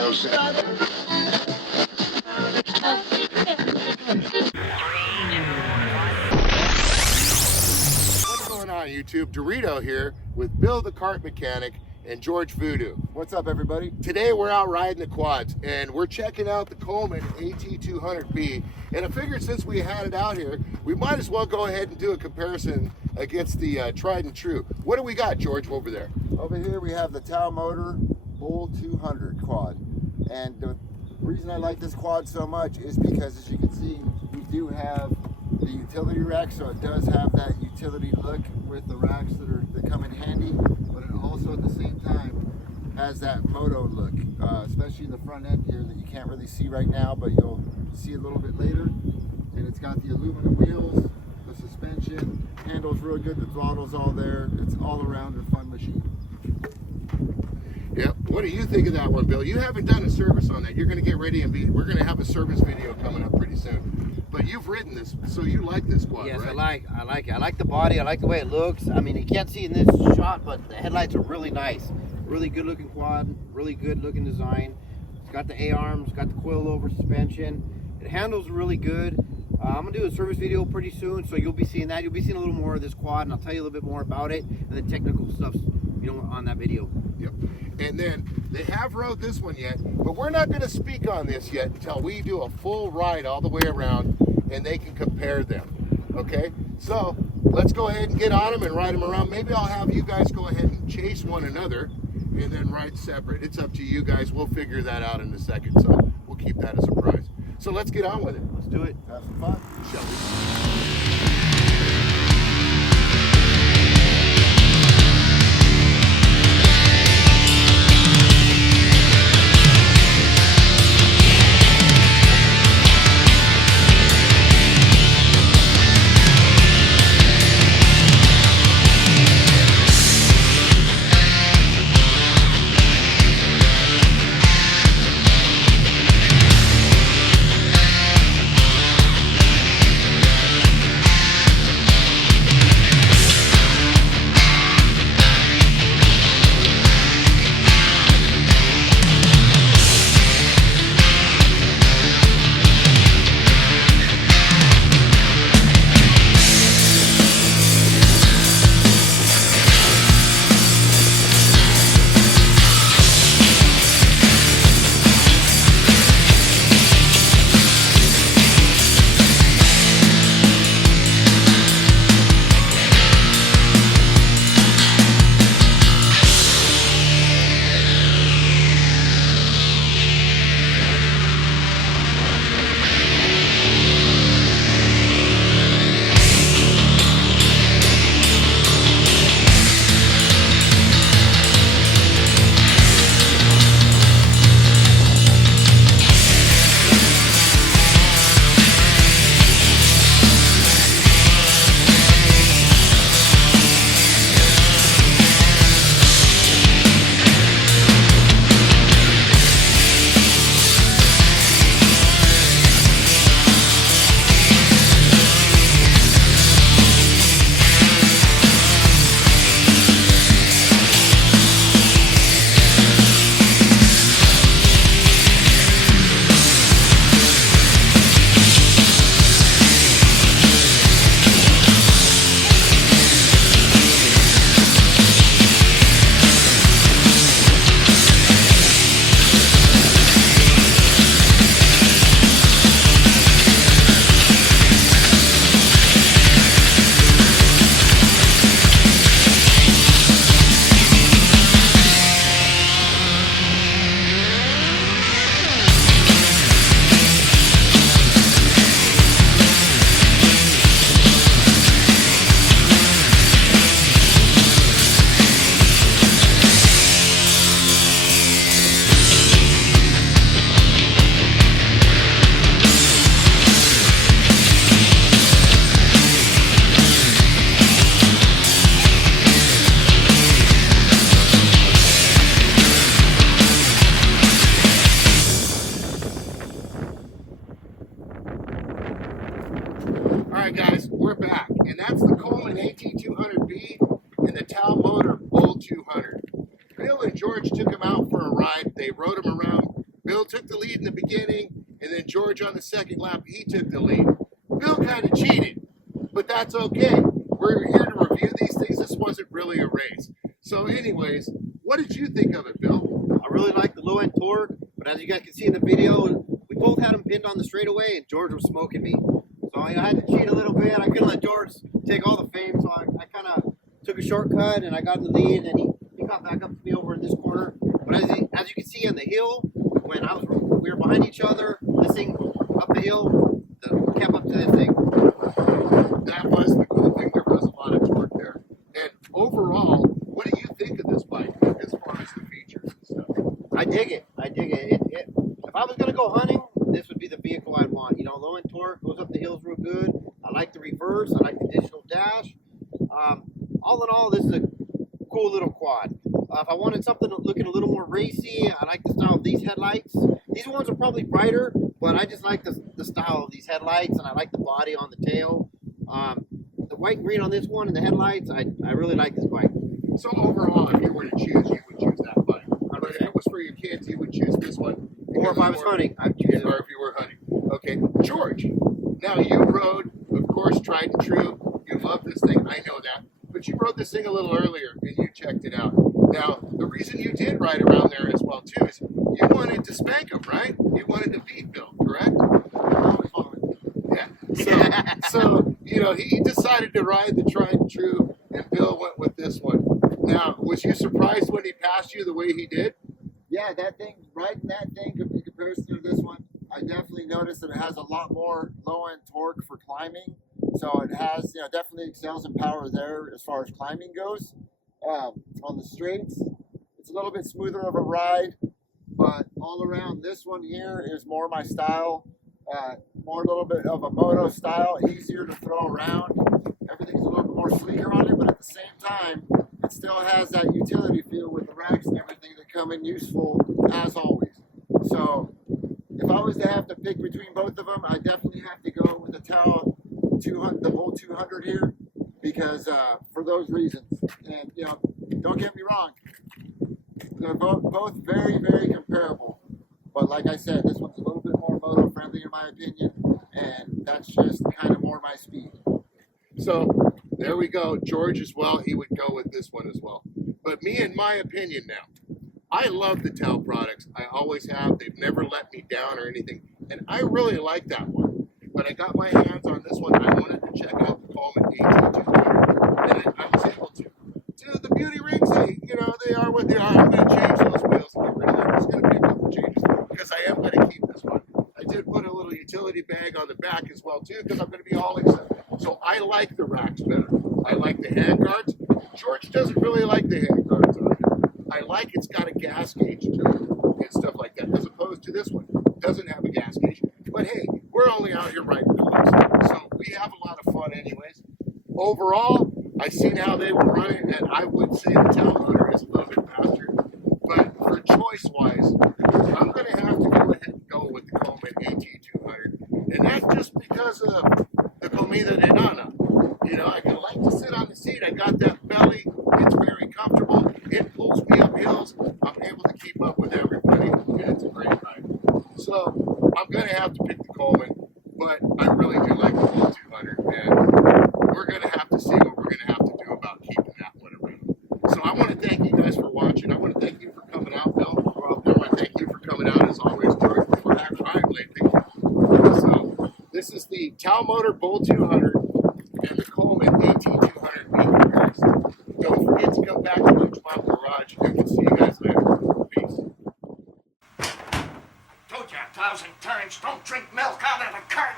going on, YouTube? Dorito here with Bill the Kart Mechanic and George Voodoo. What's up, everybody? Today we're out riding the quads and we're checking out the Coleman AT200B, and I figured since we had it out here, we might as well go ahead and do a comparison against the tried and true. What do we got, George, over there? Over here we have the Tao Motor Bull 200 quad, and the reason I like this quad so much is because, as you can see, we do have the utility rack, so it does have that utility look with the racks that come in handy, but it also at the same time has that moto look, especially in the front end here that you can't really see right now, but you'll see a little bit later. And it's got the aluminum wheels, the suspension, handles real good, the throttle's all there. It's all around a fun machine. Yep. What do you think of that one, Bill? You haven't done a service on that. You're going to get ready and we're going to have a service video coming up pretty soon. But you've ridden this, so you like this quad, yes, right? I like it. I like the body. I like the way it looks. I mean, you can't see in this shot, but the headlights are really nice. Really good looking quad. Really good looking design. It's got the A-arms, got the coilover suspension. It handles really good. I'm gonna do a service video pretty soon, so you'll be seeing that. You'll be seeing a little more of this quad, and I'll tell you a little bit more about it and the technical stuff, on that video. Yep. And then they have rode this one yet, but we're not going to speak on this yet until we do a full ride all the way around and they can compare them. Okay? So let's go ahead and get on them and ride them around. Maybe I'll have you guys go ahead and chase one another and then ride separate. It's up to you guys. We'll figure that out in a second. So we'll keep that a surprise. So let's get on with it. Let's do it. Have some fun. Shall we? Alright guys, we're back, and that's the Coleman AT200B and the Tao Motor Bull 200. Bill and George took them out for a ride. They rode them around Bill took the lead in the beginning, and then George on the second lap, he took the lead. Bill kind of cheated, but that's okay. We're here to review these things. This wasn't really a race. So anyways, what did you think of it, Bill? I really like the low end torque, but as you guys can see in the video, we both had him pinned on the straightaway, and George was smoking me. So I had to cheat a little bit. I couldn't let George take all the fame, so I kind of took a shortcut, and I got in the lead, and he got back up to me over in this corner. But as you can see on the hill, when we were behind each other, this thing up the hill, kept up to this thing. That was the cool thing. There was a lot of torque there. And overall, what do you think of this bike as far as the features and stuff? I dig it. If I was going to go hunting, this would be the vehicle I'd want. You know, low end torque, goes up the hills real good. I like the reverse. I like the digital dash. All in all, this is a cool little quad. If I wanted something looking a little more racy, I like the style of these headlights. These ones are probably brighter, but I just like the style of these headlights, and I like the body on the tail. The white and green on this one and the headlights, I really like this bike. So overall, if you were to choose, you would choose that bike. But if it was for your kids, you would choose this one. Or if I was hunting, I'd choose it. Or if you were hunting. Okay, George, now you rode, of course, tried and true. You love this thing, I know that. But you rode this thing a little earlier, and you checked it out. Now, the reason you did ride around there as well, too, is you wanted to spank him, right? You wanted to beat Bill, correct? Yeah. So you know, he decided to ride the tried and true, and Bill went with this one. Now, was you surprised when he passed you the way he did? Yeah, that thing, riding that thing in comparison to this one, I definitely noticed that it has a lot more low-end torque for climbing. So it has, you know, definitely excels in power there as far as climbing goes. On the straights, it's a little bit smoother of a ride, but all around this one here is more my style. More a little bit of a moto style, easier to throw around. Everything's a little bit more sleeker on it, but at the same time, it still has that utility feel with the racks and everything that come in useful as always. So if I was to have to pick between both of them, I definitely have to go with the Tao 200, the Bull 200 here, because for those reasons. And you know, don't get me wrong, they're both very, very comparable. But like I said, this one's a little bit more moto friendly in my opinion, and that's just kind of more my speed. So there we go. George as well, he would go with this one as well. But me, in my opinion now, I love the Tao products. I always have. They've never let me down or anything. And I really like that one. But I got my hands on this one. I wanted to check out the Coleman AT 200. And I was able to. The beauty rings, you know, they are what they are. I'm going to change those wheels and get rid of them. I'm just going to make a couple changes because I am going to keep this one. I did put a little utility bag on the back as well, too, because I'm going to be hauling stuff. So I like the racks better. I like the hand guards. George doesn't really like the hand guards on it. I like it's got a gas gauge to it and stuff like that, as opposed to this one. It doesn't have a gas gauge. But hey, we're only out here riding cars, so we have a lot of fun anyways. Overall, I seen how they were running, and I would say the Tao Motor is a little bit faster. But for choice-wise, I'm going to have to go ahead and go with the Coleman AT 200. And that's just because of the Comida de Nana. You know, I like to sit on the seat. I got that belly. It's very comfortable. It pulls me up hills. I'm able to keep up with everybody, and it's a great ride. So I'm going to have to pick the Coleman, but I really do like the Bull 200. And we're going to have to see what we're going to have to do about keeping that one around. So I want to thank you guys for watching. I want to thank you for coming out, Bill. I want to thank you for coming out, as always, George, for that ride lately. So this is the Tao Motor Bull 200 and the Coleman AT 200 meet comparison. Don't forget to come back to Luke's Mountain Garage, and we'll see you guys later. Peace. Told you 1,000 times, don't drink milk out of the car.